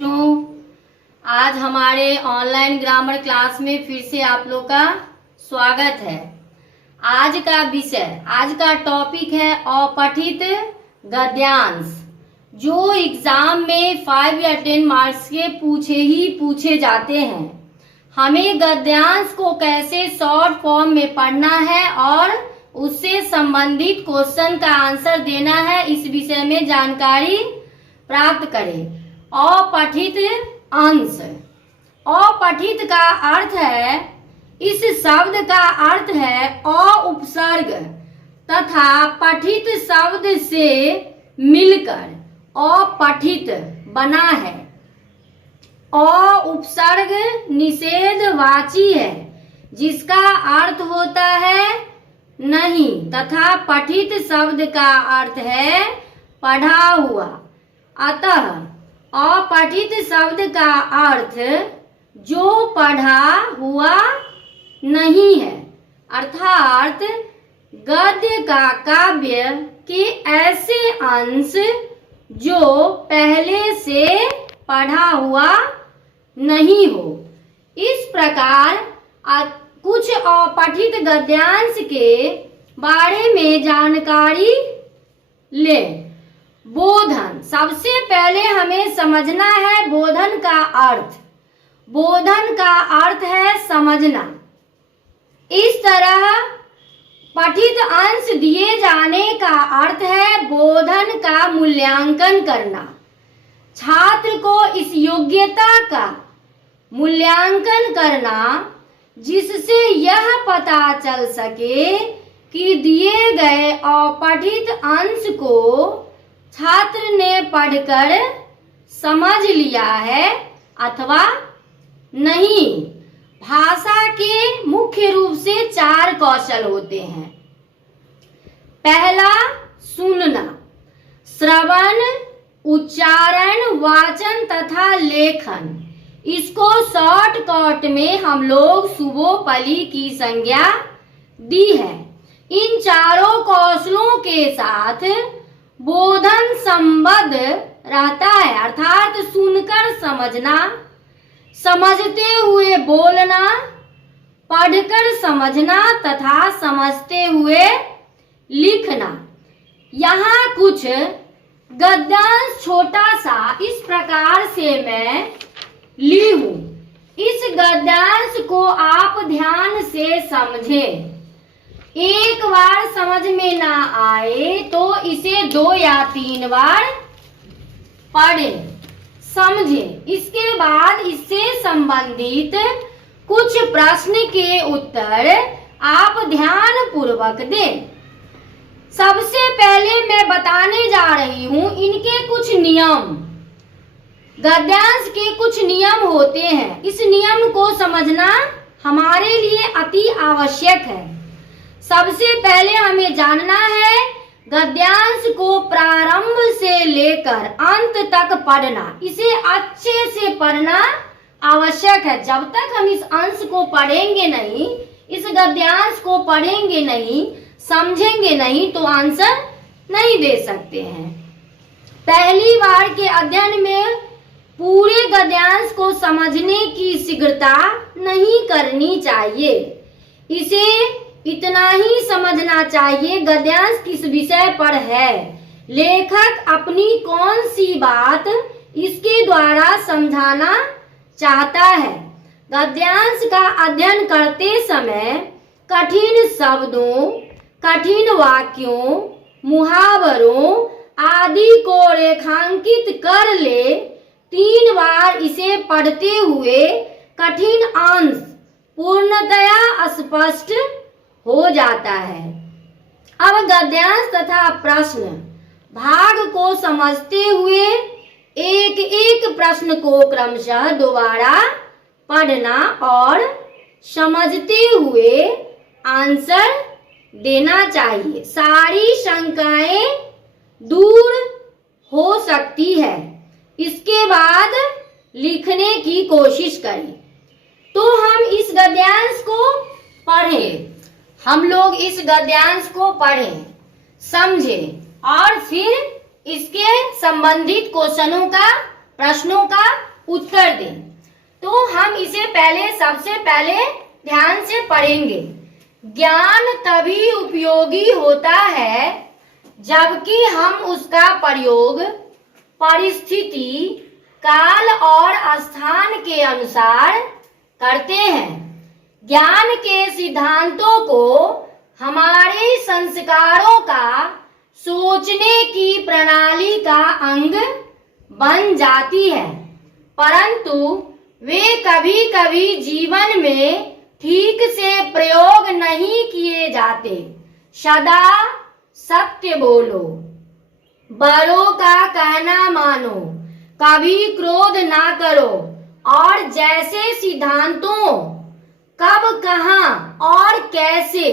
बच्चों, आज हमारे ऑनलाइन ग्रामर क्लास में फिर से आप लोग का स्वागत है। आज का टॉपिक है अपठित गद्यांश, जो एग्जाम में 5 या 10 मार्क्स के पूछे जाते हैं। हमें गद्यांश को कैसे शॉर्ट फॉर्म में पढ़ना है और उससे संबंधित क्वेश्चन का आंसर देना है, इस विषय में जानकारी प्राप्त करें। अपठित अंश, अपठित का अर्थ है, इस शब्द का अर्थ है उपसर्ग तथा पठित शब्द से मिलकर अपठित बना है। उपसर्ग निषेधवाची है, जिसका अर्थ होता है नहीं, तथा पठित शब्द का अर्थ है पढ़ा हुआ। अतः अपठित शब्द का अर्थ जो पढ़ा हुआ नहीं है, अर्थात गद्य का काव्य के ऐसे अंश जो पहले से पढ़ा हुआ नहीं हो। इस प्रकार कुछ अपठित गद्यांश के बारे में जानकारी लें। बोधन, सबसे पहले हमें समझना है बोधन का अर्थ। बोधन का अर्थ है समझना। इस तरह पठित अंश दिए जाने का अर्थ है बोधन का मूल्यांकन करना। छात्र को इस योग्यता का मूल्यांकन करना जिससे यह पता चल सके कि दिए गए अपठित अंश को छात्र ने पढ़कर समझ लिया है अथवा नहीं। भाषा के मुख्य रूप से 4 कौशल होते हैं। पहला, सुनना, श्रवण, उच्चारण, वाचन तथा लेखन। इसको शॉर्टकट में हम लोग सुबोपली की संज्ञा दी है। इन चारों कौशलों के साथ बोधन संबद्ध रहता है, अर्थात सुनकर समझना, समझते हुए बोलना, पढ़कर समझना तथा समझते हुए लिखना। यहाँ कुछ गद्यांश छोटा सा इस प्रकार से मैं ली हूँ। इस गद्यांश को आप ध्यान से समझें। एक बार समझ में ना आए तो इसे 2 या 3 बार पढ़ें, समझें। इसके बाद इससे संबंधित कुछ प्रश्न के उत्तर आप ध्यान पूर्वक दें। सबसे पहले मैं बताने जा रही हूँ इनके कुछ नियम। गद्यांश के कुछ नियम होते हैं। इस नियम को समझना हमारे लिए अति आवश्यक है। सबसे पहले हमें जानना है गद्यांश को प्रारंभ से लेकर अंत तक पढ़ना। इसे अच्छे से पढ़ना आवश्यक है। जब तक हम इस अंश को पढ़ेंगे नहीं, इस गद्यांश को पढ़ेंगे नहीं, समझेंगे नहीं, तो आंसर नहीं दे सकते हैं। पहली बार के अध्ययन में पूरे गद्यांश को समझने की शीघ्रता नहीं करनी चाहिए। इसे इतना ही समझना चाहिए गद्यांश किस विषय पर है, लेखक अपनी कौन सी बात इसके द्वारा समझाना चाहता है। गद्यांश का अध्ययन करते समय कठिन शब्दों, कठिन वाक्यों, मुहावरों आदि को रेखांकित कर ले। 3 बार इसे पढ़ते हुए कठिन अंश पूर्णतया स्पष्ट हो जाता है। अब गद्यांश तथा प्रश्न भाग को समझते हुए एक एक प्रश्न को क्रमशः दोबारा पढ़ना और समझते हुए आंसर देना चाहिए। सारी शंकाएं दूर हो सकती है। इसके बाद लिखने की कोशिश करें। तो हम इस गद्यांश को पढ़ें। हम लोग इस गद्यांश को पढ़ें, समझें और फिर इसके संबंधित क्वेश्चनों का प्रश्नों का उत्तर दें। तो हम इसे सबसे पहले ध्यान से पढ़ेंगे। ज्ञान तभी उपयोगी होता है जबकि हम उसका प्रयोग परिस्थिति, काल और स्थान के अनुसार करते हैं। ज्ञान के सिद्धांतों को हमारे संस्कारों का सोचने की प्रणाली का अंग बन जाती है, परंतु वे कभी कभी जीवन में ठीक से प्रयोग नहीं किए जाते। सदा सत्य बोलो, बड़ों का कहना मानो, कभी क्रोध ना करो और जैसे सिद्धांतों कब, कहाँ और कैसे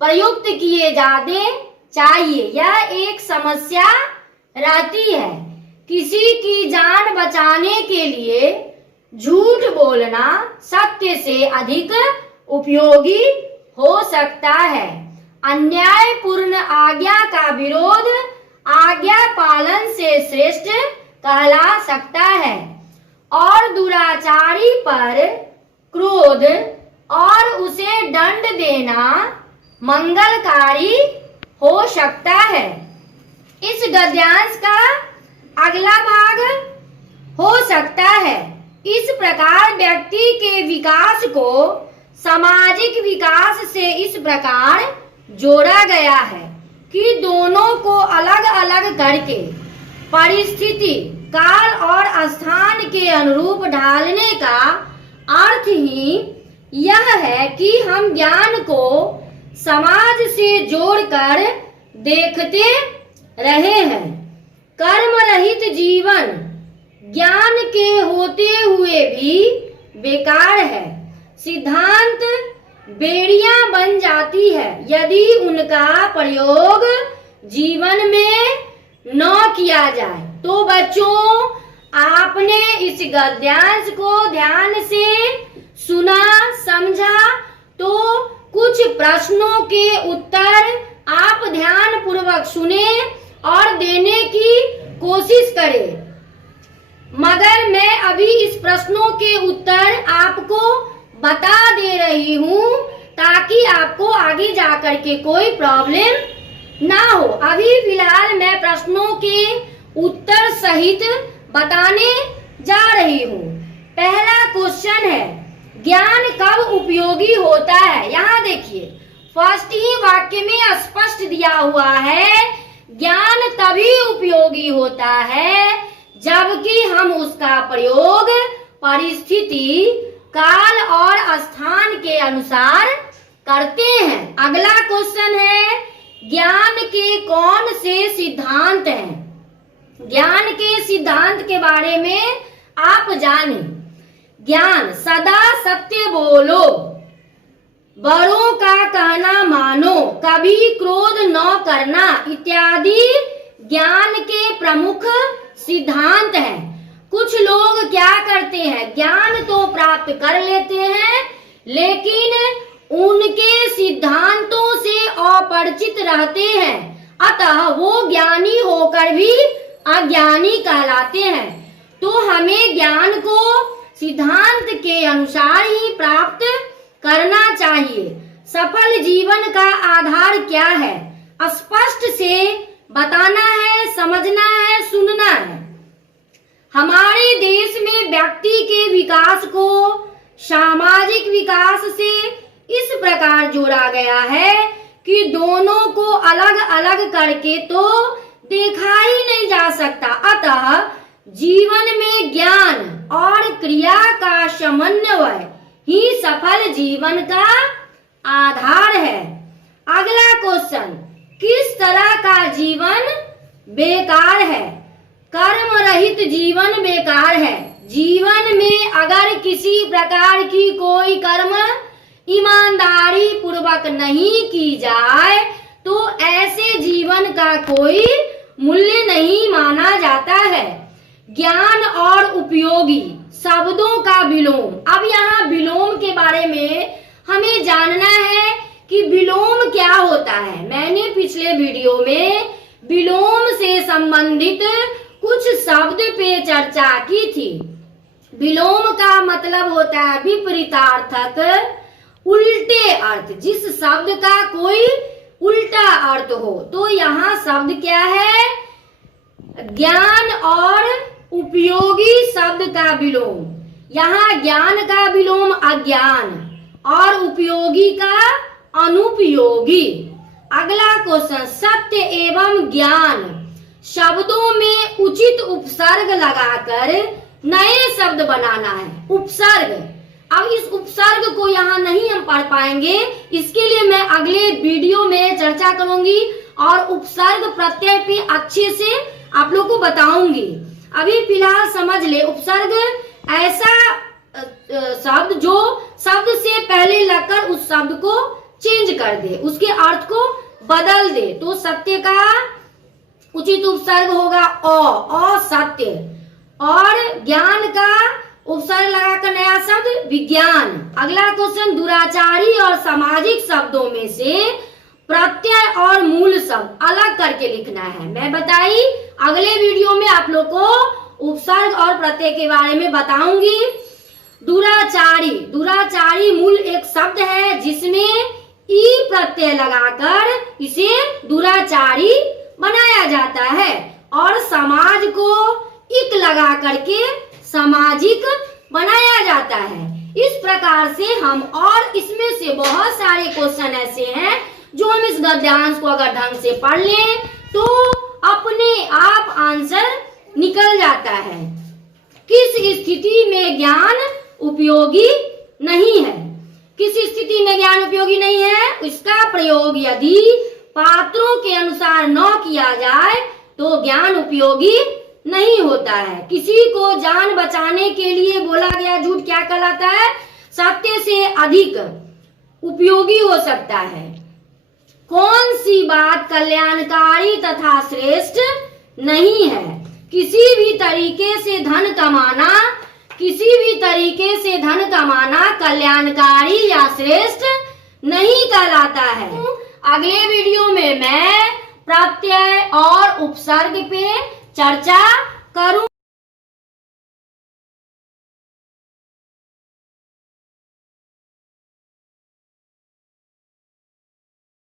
प्रयुक्त किए जाने चाहिए, यह एक समस्या रहती है। किसी की जान बचाने के लिए झूठ बोलना सत्य से अधिक उपयोगी हो सकता है। अन्यायपूर्ण आज्ञा का विरोध आज्ञा पालन से श्रेष्ठ कहला सकता है और दुराचारी पर क्रोध और उसे दंड देना मंगलकारी हो सकता है। इस गद्यांश का अगला भाग हो सकता है। इस प्रकार व्यक्ति के विकास को सामाजिक विकास से इस प्रकार जोड़ा गया है कि दोनों को अलग अलग करके परिस्थिति, काल और स्थान के अनुरूप ढालने का अर्थ ही यह है कि हम ज्ञान को समाज से जोड़कर देखते रहे हैं। कर्म रहित जीवन ज्ञान के होते हुए भी बेकार है। सिद्धांत बेड़ियां बन जाती है यदि उनका प्रयोग जीवन में न किया जाए। तो बच्चों, आपने इस गद्यांश को ध्यान से सुना, समझा, तो कुछ प्रश्नों के उत्तर आप ध्यान पूर्वक सुने और देने की कोशिश करें। मगर मैं अभी इस प्रश्नों के उत्तर आपको बता दे रही हूँ ताकि आपको आगे जाकर के कोई प्रॉब्लम ना हो। अभी फिलहाल मैं प्रश्नों के उत्तर सहित बताने जा रही हूँ। पहला क्वेश्चन है, ज्ञान कब उपयोगी होता है? यहाँ देखिए, फर्स्ट ही वाक्य में स्पष्ट दिया हुआ है, ज्ञान तभी उपयोगी होता है जबकि हम उसका प्रयोग परिस्थिति, काल और स्थान के अनुसार करते हैं। अगला क्वेश्चन है, ज्ञान के कौन से सिद्धांत हैं? ज्ञान के सिद्धांत के बारे में आप जानें। ज्ञान सदा सत्य बोलो, बड़ों का कहना मानो, कभी क्रोध न करना इत्यादि ज्ञान के प्रमुख सिद्धांत हैं। कुछ लोग क्या करते हैं, ज्ञान तो प्राप्त कर लेते हैं लेकिन उनके सिद्धांतों से अपरिचित रहते हैं, अतः वो ज्ञानी होकर भी अज्ञानी कहलाते हैं। तो हमें ज्ञान को सिद्धांत के अनुसार ही प्राप्त करना चाहिए। सफल जीवन का आधार क्या है? स्पष्ट से बताना है, समझना है, सुनना है। हमारे देश में व्यक्ति के विकास को सामाजिक विकास से इस प्रकार जोड़ा गया है कि दोनों को अलग अलग करके तो देखा ही नहीं जा सकता। अतः जीवन में ज्ञान और क्रिया का समन्वय ही सफल जीवन का आधार है। अगला क्वेश्चन, किस तरह का जीवन बेकार है? कर्म रहित जीवन बेकार है। जीवन में अगर किसी प्रकार की कोई कर्म ईमानदारी पूर्वक नहीं की जाए तो ऐसे जीवन का कोई मूल्य नहीं माना जाता है। ज्ञान और उपयोगी शब्दों का विलोम। अब यहाँ विलोम के बारे में हमें जानना है कि विलोम क्या होता है। मैंने पिछले वीडियो में विलोम से संबंधित कुछ शब्द पे चर्चा की थी। विलोम का मतलब होता है विपरीतार्थक, उल्टे अर्थ, जिस शब्द का कोई उल्टा अर्थ हो। तो यहाँ शब्द क्या है? ज्ञान और उपयोगी शब्द का विलोम। यहाँ ज्ञान का विलोम अज्ञान और उपयोगी का अनुपयोगी। अगला क्वेश्चन, सत्य एवं ज्ञान शब्दों में उचित उपसर्ग लगाकर नए शब्द बनाना है। उपसर्ग, अब इस उपसर्ग को यहाँ नहीं हम पढ़ पाएंगे, इसके लिए मैं अगले वीडियो में चर्चा करूंगी और उपसर्ग प्रत्यय पे अच्छे से आप लोग को बताऊंगी। अभी फिलहाल समझ ले, उपसर्ग ऐसा शब्द जो शब्द से पहले लगकर उस शब्द को चेंज कर दे, उसके अर्थ को बदल दे। तो सत्य का उचित उपसर्ग होगा अ सत्य, और ज्ञान का उपसर्ग लगाकर नया शब्द विज्ञान। अगला क्वेश्चन, दुराचारी और सामाजिक शब्दों में से प्रत्यय और मूल शब्द अलग करके लिखना है। मैं बताई अगले वीडियो में आप लोग को उपसर्ग और प्रत्यय के बारे में बताऊंगी। दुराचारी, दुराचारी मूल एक शब्द है जिसमें ई प्रत्यय लगाकर इसे दुराचारी बनाया जाता है, और समाज को इक लगा करके सामाजिक बनाया जाता है। इस प्रकार से हम, और इसमें से बहुत सारे क्वेश्चन ऐसे हैं जो हम इस गद्यांश को अगर ढंग से पढ़ लें तो अपने आप आंसर निकल जाता है। किस स्थिति में ज्ञान उपयोगी नहीं है? किस स्थिति में ज्ञान उपयोगी नहीं है? इसका प्रयोग यदि पात्रों के अनुसार न किया जाए तो ज्ञान उपयोगी नहीं होता है। किसी को जान बचाने के लिए बोला गया झूठ क्या कहलाता है? सत्य से अधिक उपयोगी हो सकता है। कौन सी बात कल्याणकारी तथा श्रेष्ठ नहीं है? किसी भी तरीके से धन कमाना, किसी भी तरीके से धन कमाना कल्याणकारी या श्रेष्ठ नहीं कहलाता है। अगले वीडियो में मैं प्रत्यय और उपसर्ग पे चर्चा करूं।